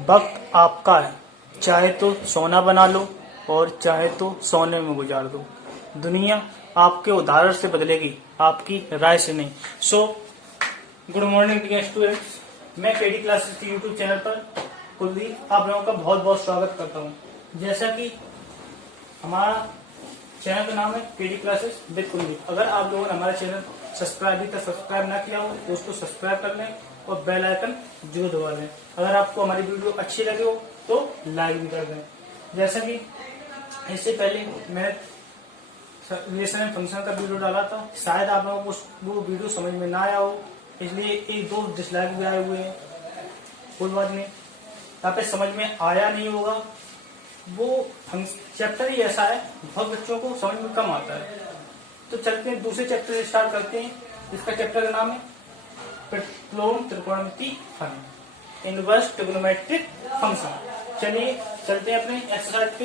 वक्त आपका है, चाहे तो सोना बना लो और चाहे तो सोने में गुजार दो। दुनिया आपके उदाहरण से बदलेगी, आपकी राय से नहीं। So good morning dear students, मैं केडी क्लासेस के यूट्यूब चैनल पर कुलदीप आप लोगों का बहुत बहुत स्वागत करता हूँ। जैसा कि हमारा चैनल का नाम है केडी क्लासेस विद कुलदीप। अगर आप लोगों ने हमारा चैनल सब्सक्राइब अभी तक सब्सक्राइब ना किया हो तो उसको सब्सक्राइब कर लें और बेल आइकन जरूर दबा लें। अगर आपको हमारी वीडियो अच्छी लगी हो तो लाइक भी कर दें। जैसा कि इससे पहले मैं रिलेशन एंड फंक्शन का वीडियो डाला था, शायद आप लोगों को वो वीडियो समझ में ना आया हो, इसलिए एक दो डिसलाइक भी आए हुए हैं। कोई बात नहीं, यहाँ पे समझ में आया नहीं होगा, वो चैप्टर ही ऐसा है, बहुत बच्चों को समझ में कम आता है। तो चलते हैं दूसरे चैप्टर से स्टार्ट करते हैं। इसका चैप्टर का नाम है प्रतिलोम त्रिकोणमिति फलन, इनवर्स ट्रिग्नोमेट्रिक फंक्शन। चलिए चलते हैं अपने एक्सरसाइज पे।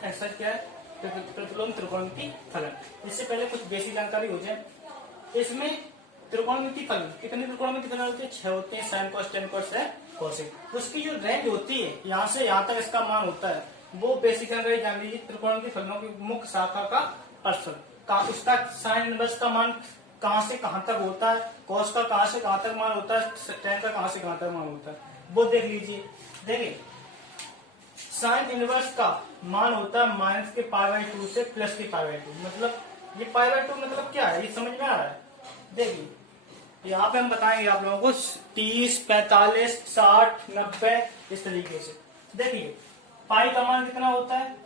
एक्सरसाइज क्या है? प्रतिलोम त्रिकोणमिति फलन। इससे पहले कुछ बेसिक जानकारी हो जाए। इसमें त्रिकोणमिति फलन, कितने त्रिकोणमिति फलन होते हैं? 6 होते हैं। Sine cos tan cos cosec. उसकी जो रेंज होती है, यहाँ से यहाँ तक इसका मान होता है, वो बेसिक जानकारी जान लीजिए। त्रिकोणमिति फलनों की मुख्य शाखा का परस्पर उसका साइन इनवर्स का मान कहाँ से कहाँ तक होता है, कॉस का कहाँ से कहाँ तक मान होता है, टेन का कहाँ से कहाँ तक मान होता है, वो देख लीजिए। देखिए साइन इनवर्स का मान होता है माइनस के π/2 से प्लस के π/2। मतलब ये π/2 मतलब क्या है, ये समझ में आ रहा है? देखिए यहाँ पे हम बताएंगे आप लोगों को 30, 45, 60, 90 इस तरीके से। देखिए पाई का मान कितना होता है?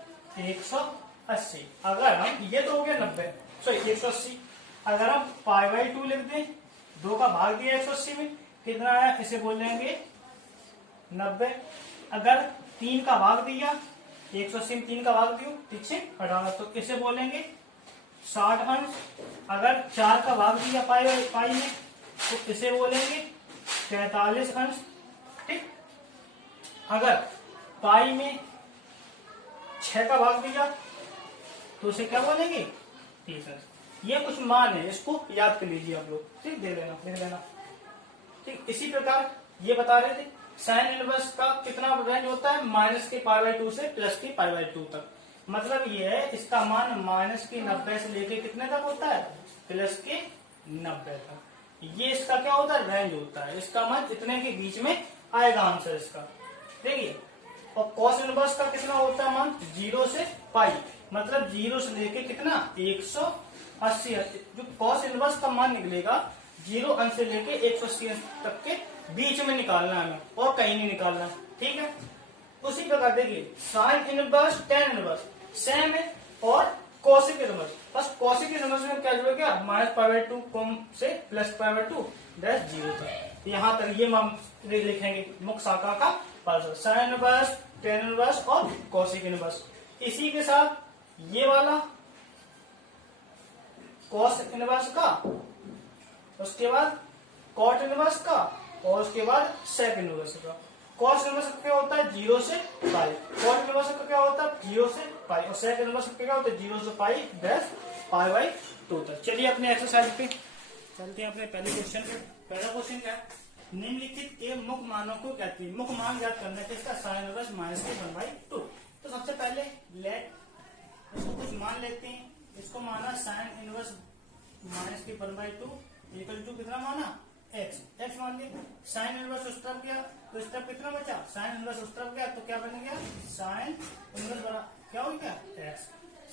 180। अगर हम ये तो हो गया 90, सॉरी 180। अगर हम π/2 लिख दें, 2 का भाग दिया 180 में, कितना आया? इसे बोल देंगे 90। अगर 3 का भाग दिया, 180 में 3 का भाग दियो, ठीक से हटाना, तो इसे बोलेंगे 60 अंश। अगर 4 का भाग दिया पाई में, तो इसे बोलेंगे 43 अंश। ठीक। अगर पाई में 6 का भाग दिया तो उसे क्या बोलेंगे? 30 अंश। ये कुछ मान है, इसको याद कर लीजिए आप लोग। ठीक, देख लेना। ठीक, इसी प्रकार ये बता रहे थे साइन इनवर्स का कितना रेंज होता है? माइनस के π/2 से प्लस के π/2 तक। मतलब ये है इसका मान माइनस के 90 से लेके कितने तक होता है? प्लस के 90 तक। ये इसका क्या होता है? रेंज होता है। इसका मान इतने के बीच में आएगा आंसर इसका। देखिए, और कॉस इनवर्स का कितना होता है मान? 0 से पाई। मतलब 0 से लेके कितना? 180। जो कॉस इनवर्स का मान निकलेगा 0 अंश से लेके 180 अंश तक के बीच में निकालना है, और कहीं नहीं निकालना। ठीक है। उसी प्रकार देखिए sine inverse tan inverse same है, और कोसिक इनवर्स, बस कोसिक इनवर्स में क्या जुड़ गया? माइनस π/2 से प्लस π/2 डैश 0 तक। यहाँ तक ये हम लिखेंगे मुख्य शाखा का परस्पर, साइन इनवर्स, टेन इनवर्स और कोसिक इनवर्स। इसी के साथ ये वाला कॉस इनवर्स का, उसके बाद कॉट इनवर्स का, और उसके बाद सेक इनवर्स का। कॉस इनवर्स का क्या होता है? 0 से पाई। कॉट इनवर्स का क्या होता है? 0 से पाई। और सेक इनवर्स का क्या होता है? 0 से पाई डैश π/2 तक। चलिए अपने एक्सरसाइज पे चलते हैं, अपने पहले क्वेश्चन पे। पहला क्वेश्चन क्या है? निम्नलिखित के मुख्य मानों को ज्ञात कीजिए। मुख्य मान ज्ञात करने के इसका साइन इनवर्स माइनस के 1/2। तो सबसे पहले लेट इसको कुछ मान लेते हैं। इसको माना साइन इनवर्स माइनस के 1/2 इक्वल टू कितना माना? x मान लिया। साइन इनवर्स उस तरफ गया तो इस तरफ कितना बचा? साइन इनवर्स उस तरफ गया तो क्या बन गया? साइन इनवर्स बना क्या हो गया? x।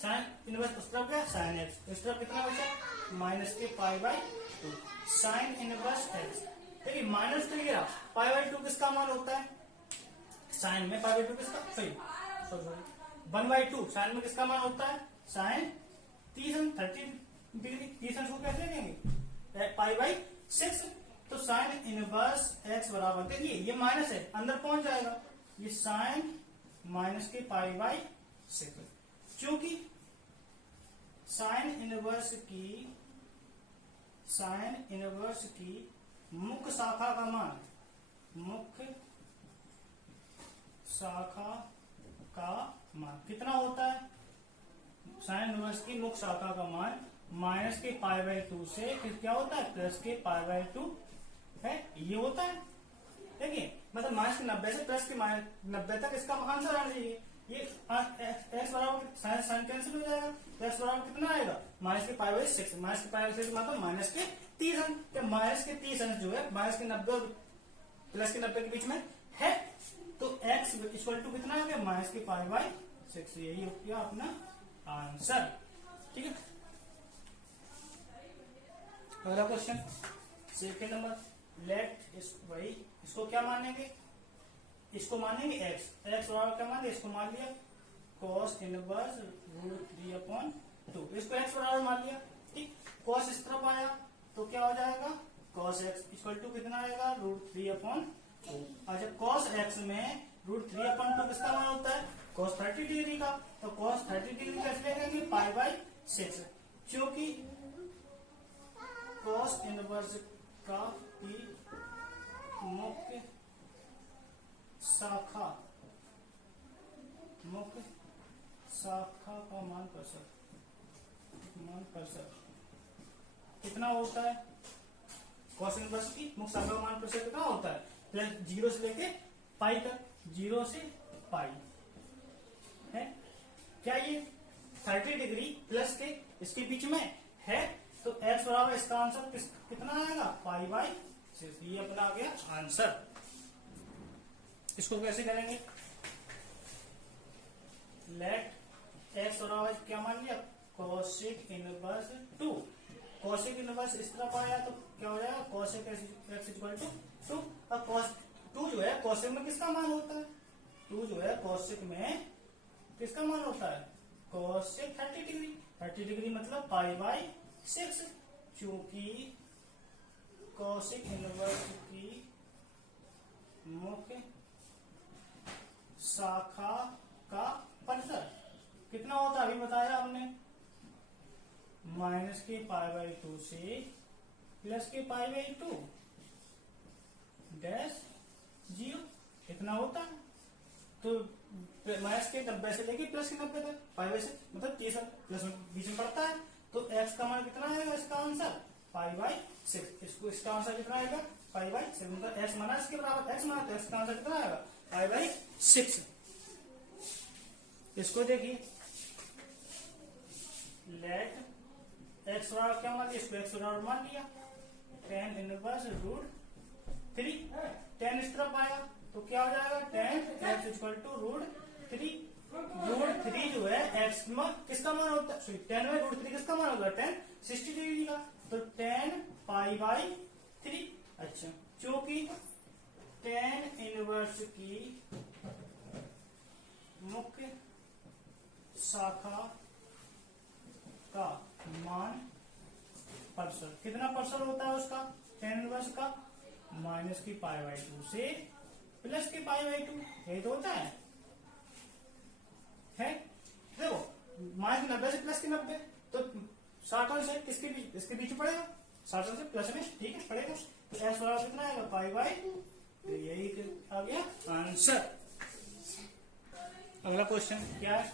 साइन इनवर्स उस तरफ गया, साइन x। इस तरफ कितना बचा? माइनस के π/2 साइन इनवर्स x। देखिए माइनस तो गया, π/2 किसका मान होता है? साइन में π/2 किसका? सॉरी 1/2 साइन में किसका मान होता है? Sign 30 degree. 30 अंश को कैसे लेंगे? π/6। तो साइन इनवर्स x बराबर, देखिए ये माइनस है, अंदर पहुंच जाएगा, ये साइन माइनस के π/6। क्योंकि साइन इनवर्स की मुख्य शाखा का मान कितना होता है? साइन इनवर्स की मुख्य शाखा का मान माइनस के पाई बाई 2 से फिर क्या होता है प्लस के पाई बाई 2 है, ये होता है। देखिए मतलब माइनस के 90 से प्लस के 90 तक इसका आंसर आना चाहिए। ये एक्स बराबर साइन कैंसिल हो जाएगा, तो एक्स बराबर कितना आएगा माइनस के पाई बाई 6। माइनस के पाई बाई 6 मतलब माइनस के 30 अंक। माइनस के 30 अंक जो है माइनस के 90 और प्लस के 90 के बीच में है, तो x इक्वल टू कितना आ गया माइनस के पाई बाई 6। यही हो गया अपना आंसर। ठीक है, अगला क्वेश्चन सेकंड नंबर, लेट इस भाई इसको क्या मानेंगे, इसको मानेंगे x बराबर क्या मान लिया, इसको मान लिया cos इनवर्स √3/2, इसको x बराबर मान लिया। ठीक, cos इस तरफ आया तो क्या हो जाएगा cos x इक्वल टू कितना आएगा √3/2। अच्छा cos x में √3/2 किसका मान होता है cos 30 डिग्री का, तो cos 30 डिग्री का इसलिए लेंगे पाई बाई 6, क्योंकि cos इनवर्स का की मुख्य शाखा का मान प्रतिशत कितना होता है, cos इनवर्स की मुख्य शाखा का मान प्रतिशत कितना होता है प्लस 0 से लेके पाई तक, 0 से पाई है। क्या ये 30 डिग्री प्लस के इसके बीच में है, तो x बराबर इसका आंसर कितना आएगा पाई बाई 6। ये अपना आ गया आंसर। इसको कैसे करेंगे, लेट x बराबर क्या मान लिया cosec इनवर्स 2। cosec इनवर्स इस तरफ आया तो क्या हो जाएगा cosec x इक्वल टू 2। अब cos 2 जो है cosec में किसका मान होता है, 2 जो है cosec में किसका मान होता है cosec 30 डिग्री। 30 डिग्री मतलब पाई बाई 6, क्योंकि cosec इनवर्स की मुख्य शाखा का प्रतिशत कितना होता है, अभी बताया हमने माइनस के पाई बाई 2 से प्लस के पाई बाई 2 डैश 0 इतना होता है। तो माइनस के 90 से लेके प्लस के 90 तक पाई बाई 6 मतलब 30 प्लस में बीच में पड़ता है, तो x का मान कितना आएगा इसका आंसर पाई बाई 6। इसको इसका आंसर कितना आएगा पाई बाई 6, मतलब x माना इसके बराबर x माना, तो x का आंसर कितना आएगा पाई बाई 6। इसको देखिए लेट x बराबर क्या मान लिया, इसको x बराबर मान लिया tan इनवर्स √3। tan इस तरफ आया तो क्या हो जाएगा tan x इक्वल टू √3। √3 जो है x में किसका मान होता है, tan में √3 किसका मान होगा tan 60 डिग्री का, तो tan पाई बाई 3। अच्छा क्योंकि tan इनवर्स की मुख्य शाखा का मान प्रतिशत कितना प्रतिशत होता है उसका tan इनवर्स का, माइनस की पाई बाई 2 से प्लस की पाई बाई 2, यही तो होता है। देखो माइनस 90 से प्लस की 90 तो 60 अंश है किसके बीच, इसके बीच पड़ेगा 60 अंश से प्लस में, ठीक है पड़ेगा। तो x बराबर कितना आएगा पाई बाई 2, तो यही आ गया आंसर। अगला क्वेश्चन क्या है,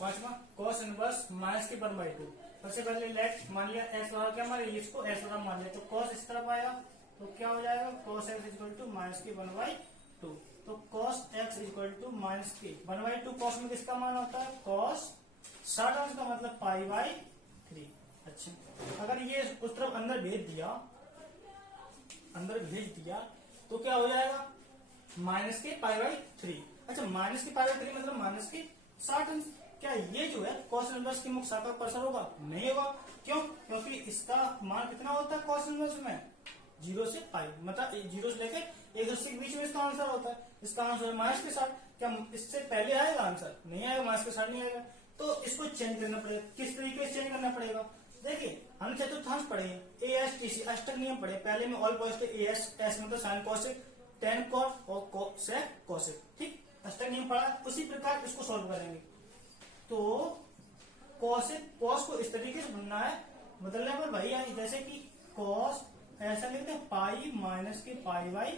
पांचवा cos इनवर्स माइनस के 1/2। सबसे पहले लेट मान लिया x बराबर क्या मान लिया, इसको x बराबर मान लिया, तो cos इस तरफ आएगा तो क्या हो जाएगा cos x equal to minus के 1/2। तो cos x equal to minus के 1/2, cos में किसका मान होता है cos 60 अंश का मतलब पाई बाई 3। अच्छा अगर ये उस तरफ अंदर भेज दिया तो क्या हो जाएगा माइनस के पाई बाई 3। अच्छा माइनस के पाई बाई 3 मतलब माइनस के 60 अंश। क्या ये जो है cos इनवर्स की मुख्य शाखा का प्रतिशत होगा, नहीं होगा। क्यों, क्योंकि इसका मान कितना होता है cos इनवर्स में 0 से पाई, मतलब 0 से लेके 180 के बीच में इसका आंसर होता है। इसका आंसर है माइनस के 60। क्या इससे पहले आएगा आंसर, नहीं आएगा, माइनस के 60 नहीं आएगा। तो इसको चेंज करना पड़ेगा, किस तरीके से चेंज करना पड़ेगा, देखिए हम चतुर्थांश पढ़े ASTC अष्टक नियम पढ़े, पहले में ऑल पॉजिटिव AS मतलब साइन कोसेक tan cos और कोसेक कोसेक, ठीक अष्टक नियम पढ़ा, उसी प्रकार इसको सॉल्व करेंगे। तो cos को इस तरीके से बनना है, बदलने पर भाई जैसे कि cos ऐसा लिखते हैं पाई माइनस के पाई बाई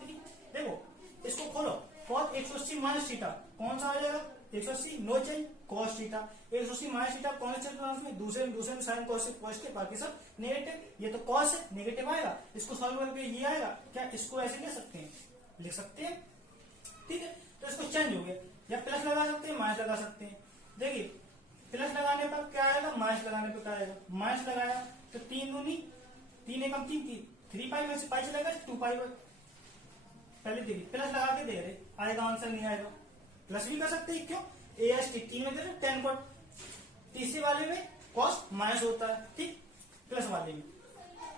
3। देखो इसको खोलो cos 180 माइनस थीटा कौन सा आ जाएगा 180, no change, cos theta, 180 minus theta कौन से टर्म्स में, दूसरे में साइन पॉजिटिव पॉजिटिव, बाकी सब नेगेटिव। ये तो cos है, नेगेटिव आएगा, इसको सॉल्व करके ये आएगा। क्या इसको ऐसे ले सकते हैं, लिख सकते हैं, ठीक है। तो इसको चेंज हो गया, या प्लस लगा सकते हैं माइनस लगा सकते हैं। देखिए प्लस लगाने पर क्या आएगा, माइनस लगाने पर क्या आएगा, माइनस लगाया तो 3 दूनी 3 एकम 3 3 पाई में से पाई चलेगा 2 पाई। पहले देखिए प्लस लगा के दे रहे, आएगा आंसर, नहीं आएगा। प्लस भी कर सकते हैं, क्यों, ए एस टी 3 में दे रहे 10 कॉट, तीसरे वाले में कॉस माइनस होता है, ठीक। प्लस वाले में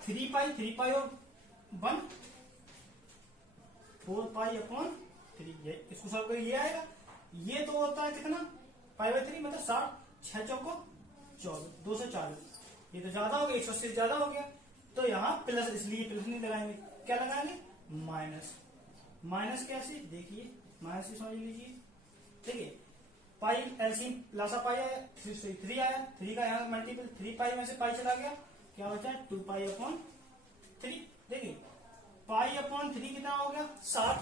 3 पाई और 1 4 पाई अपॉन 3, इसको सॉल्व करके ये आएगा। ये तो होता है कितना, पाई बाई 3 मतलब 60, 6 चौको 24, 240। ये तो ज्यादा हो गया, 180 से ज्यादा हो गया, तो यहाँ प्लस, इसलिए प्लस नहीं लगाएंगे, क्या लगाएंगे, माइनस। माइनस कैसे, देखिए माइनस ही समझ लीजिए, ठीक है। पाई एलसीएम लासा पाई आया, 3 आया, 3 का यहाँ मल्टीपल, 3 पाई में से पाई चला गया, क्या बचा 2 पाई अपॉन 3। देखिए पाई अपॉन 3 कितना हो गया 60,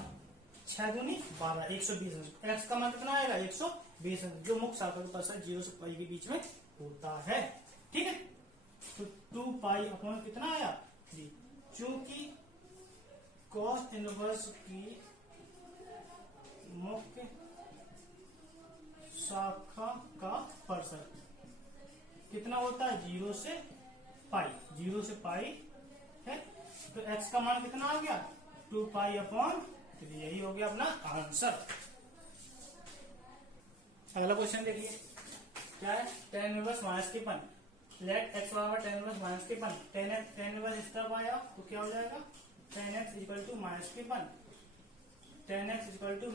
6 दूनी 12, 120। एक्स का मान कितना आएगा 120, जो मुख्य शाखा के पास 0 से पाई के बीच में होता है, ठीक है। तो 2 पाई अपॉन कितना आया 3, चूंकि कॉस इनवर्स की मुख्य शाखा का परसेंट कितना होता है 0 से पाई, 0 से पाई है, तो x का मान कितना आ गया 2 पाई अपॉन 3, यही हो गया अपना आंसर। अगला क्वेश्चन देखिए, क्या है, tan इनवर्स माइनस के पन, लेट x बराबर tan इनवर्स माइनस के पन, tan इनवर्स इस तरफ आया तो क्या हो जाएगा tan x equal to minus के one, tan x equal to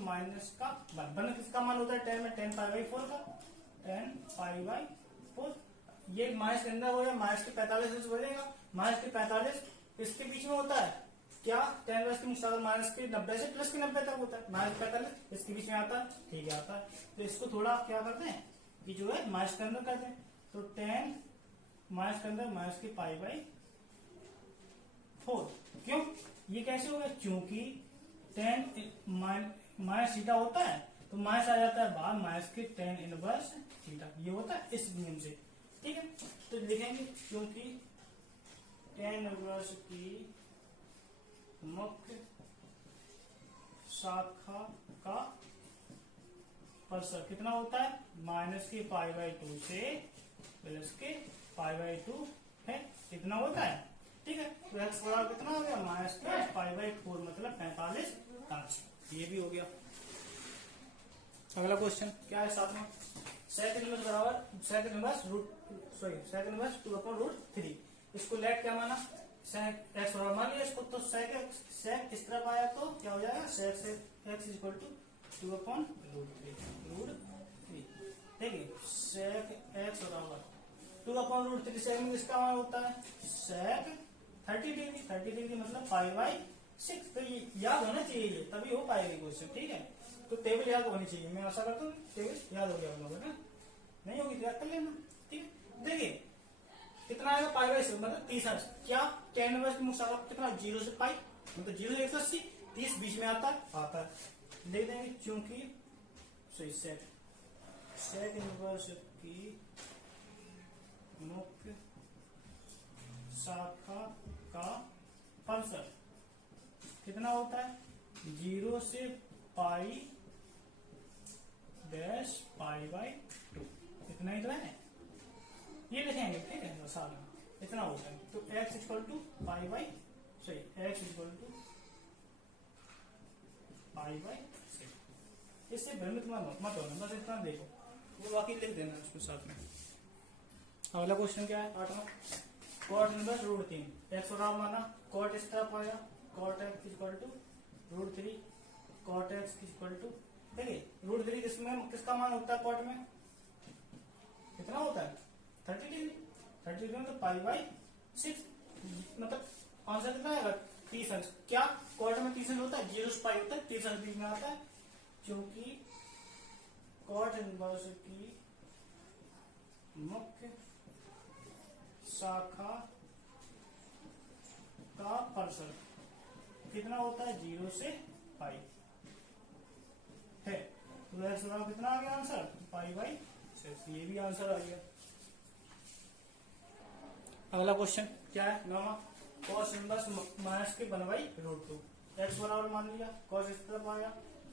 minus का वन किसका मान होता है tan में, tan पाई बाई 4 का, tan पाई बाई 4। ये माइनस के अंदर हो या माइनस के 45 से बढ़ेगा, माइनस के 45 इसके बीच में होता है, क्या tan इनवर्स की मुख्य माइनस के 90 से प्लस के 90 तक होता है, माइनस 45 इसके बीच में आता है, ठीक है आता है। तो इसको थोड़ा क्या करते हैं कि जो है माइनस के अंदर करते हैं, तो tan माइनस के अंदर माइनस की पाई बाई 4, क्यों, ये कैसे होगा, क्योंकि tan माइनस थीटा होता है तो माइनस आ जाता है बाहर, माइनस के tan इनवर्स थीटा, ये होता है इस नियम से, ठीक है। तो लिखेंगे क्योंकि tan इनवर्स की मुख्य शाखा का परसेंट कितना होता है माइनस के पाई बाई 2 से प्लस के पाई बाई 2 है, कितना होता है, ठीक है। तो एक्स बराबर कितना हो गया माइनस के पाई बाई 4 मतलब 45 कांच, ये भी हो गया। अगला क्वेश्चन क्या है साथ में, सेक इनवर्स बराबर सेक इनवर्स 2 अपॉन रूट 3, इसको लेट क्या माना, सेक एक्स बराबर मान लिया इसको, तो सेक इस तरफ आया तो क्या हो जाएगा सेक से x equal to 2 upon root 3, देखिए सेक एक्स बराबर 2 अपॉन रूट 3, सेक में किसका मान होता है सेक 30 डिग्री मतलब पाई बाई 6, तो ये याद होना चाहिए, ये तभी हो पाएगी क्वेश्चन, ठीक है। तो टेबल याद होनी चाहिए, मैं आशा करता हूँ टेबल याद हो गया आप लोगों को, नहीं होगी तो याद कर लेना, ठीक है। देखिए कितना आएगा पाई बाई 6 मतलब 30 हर्ट्ज, क्या tan इनवर्स की मुख्य शाखा कितना 0 से पाई मतलब 0 से 180, 30 बीच में आता है, लिख देंगे क्योंकि सेक इनवर्स की मुख्य शाखा का परसेंट कितना होता है 0 से पाई डैश पाई बाई 2, इतना ही तो है, ये लिखेंगे, ठीक है, इतना होता है। तो x equal to pi by x equal to pi by 6, इससे भ्रमित मत होना, बस इतना देखो, वो बाकी लिख देना उसके साथ में। अगला क्वेश्चन क्या है 8वां, कॉट इनवर्स रूट 3, एक्स बराबर माना कॉट इस तरफ आया, cot x equal to root 3, cot x equal to, देखिए रूट 3 किसका मान होता है कॉट में, कितना होता है 30 डिग्री मतलब पाई बाई 6, मतलब आंसर कितना आएगा 30 अंश, क्या कॉट में 30 अंश होता है 0 से पाई होता है 30 अंश बीच में आता है, क्योंकि कॉट इनवर्स की मुख्य शाखा का परसेंट कितना होता है 0 से पाई है, तो एक्स बराबर कितना आ गया आंसर, पाई बाई 6। ये भी आंसर आ गया। अगला क्वेश्चन क्या है, नौवां, कॉस इनवर्स माइनस के 1/√2। एक्स बराबर मान लिया, कॉस इस तरफ आया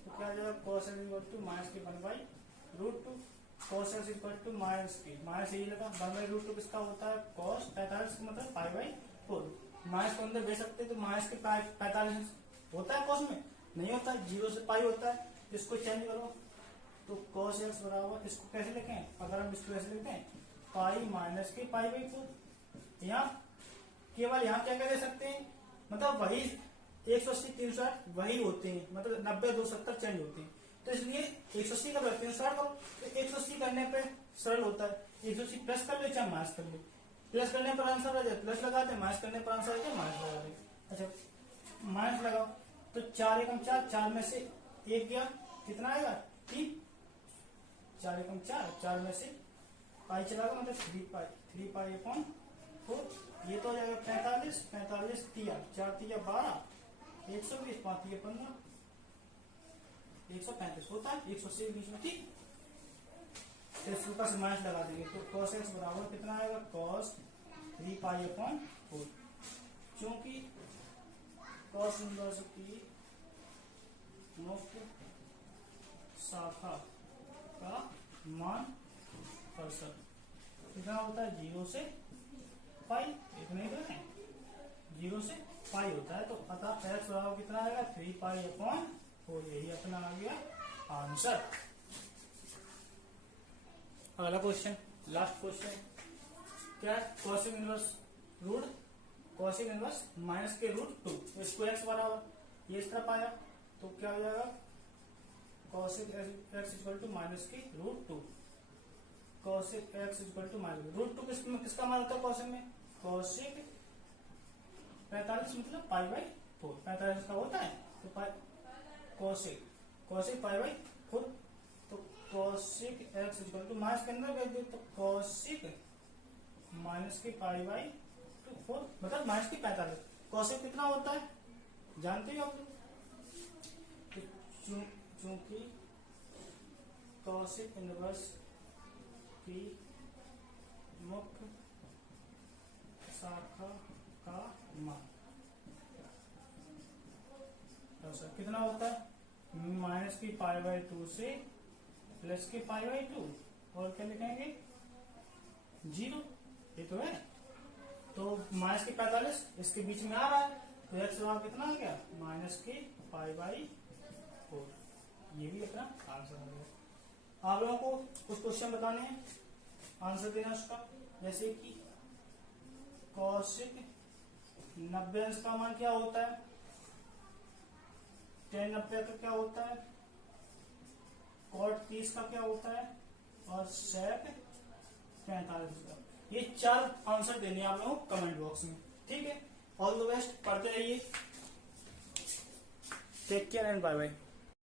तो क्या आ जाएगा, cos x equal to minus के 1/√2। Cos x equal to minus के, माइनस यही लगा, 1/√2 किसका होता है, कॉस 45 का मतलब π/4। माइनस को अंदर भेज सकते तो माइनस के 45 होता है, कॉस में नहीं होता है, 0 से पाई होता है। इसको चेंज करो तो कॉस एक्स बराबर, इसको कैसे लिखें, अगर हम इसको ऐसे लिखते हैं पाई माइनस के π/4। यहाँ केवल यहाँ क्या दे सकते हैं, मतलब वही 180 360 वही होते हैं, मतलब 90 270 चेंज होते हैं। तो इसलिए 180 का 360 करो, तो 180 करने पे सरल होता है, 180 प्लस कर ले चाहे माइनस कर ले, प्लस करने पर आंसर आ जाए प्लस लगा दे, माइनस करने पर आंसर आ जाए माइनस लगा दे। अच्छा माइनस लगाओ तो 4 एकम 4, 4 में से 1 गया, कितना आएगा 3, 4 एकम 4, 4 में से पाई चला गया मतलब 3 पाई अपॉन 4। ये तो हो जाएगा 45, 45 तिया 4 तिया 12, 120, 5 तिया 15, 135 होता है, 180 के बीच में ठीक। इस रूपा से माइनस लगा देंगे तो cos x बराबर कितना आएगा, cos 3 पाई अपॉन 4। क्योंकि cos इनवर्स की मुख्य शाखा का मान परसेंट कितना होता है, 0 से पाई, इतने ही है, 0 से पाई होता है। तो अतः x बराबर कितना आएगा, 3 पाई अपॉन 4। यही अपना आ गया आंसर। अगला क्वेश्चन, लास्ट क्वेश्चन क्या है, cosec inverse root, cosec inverse minus के √2। इसको x बराबर ये इस तरफ आया तो क्या हो जाएगा, cosec x equal to minus के √2। Cosec x equal to minus √2 किसका मान होता है कॉसिक में, कॉसिक 45 मतलब π/4, 45 का होता है तो कॉसिक π/4। तो cosec x equal to minus के अंदर भेज दे तो कॉसिक माइनस के π/4 मतलब माइनस की 45। कॉसिक कितना होता है जानते हो आप लोग, चूंकि कॉसिक इनवर्स की मुख्य शाखा का मान कितना होता है, माइनस की π/2 से प्लस के π/2, और क्या लिखेंगे 0, ये तो है। तो माइनस के 45 इसके बीच में आ रहा है तो x बराबर कितना आ गया, माइनस के π/4। ये भी अपना आंसर आ गया। आप लोगों को कुछ क्वेश्चन बताने हैं, आंसर देना उसका, जैसे कि कॉसिक 90 अंश का मान क्या होता है, tan 90 का क्या होता है, cot 30 का क्या होता है, और sec 45 का। ये 4 आंसर देने आप लोगों को कमेंट बॉक्स में, ठीक है। ऑल द बेस्ट, पढ़ते रहिए, take care and bye bye.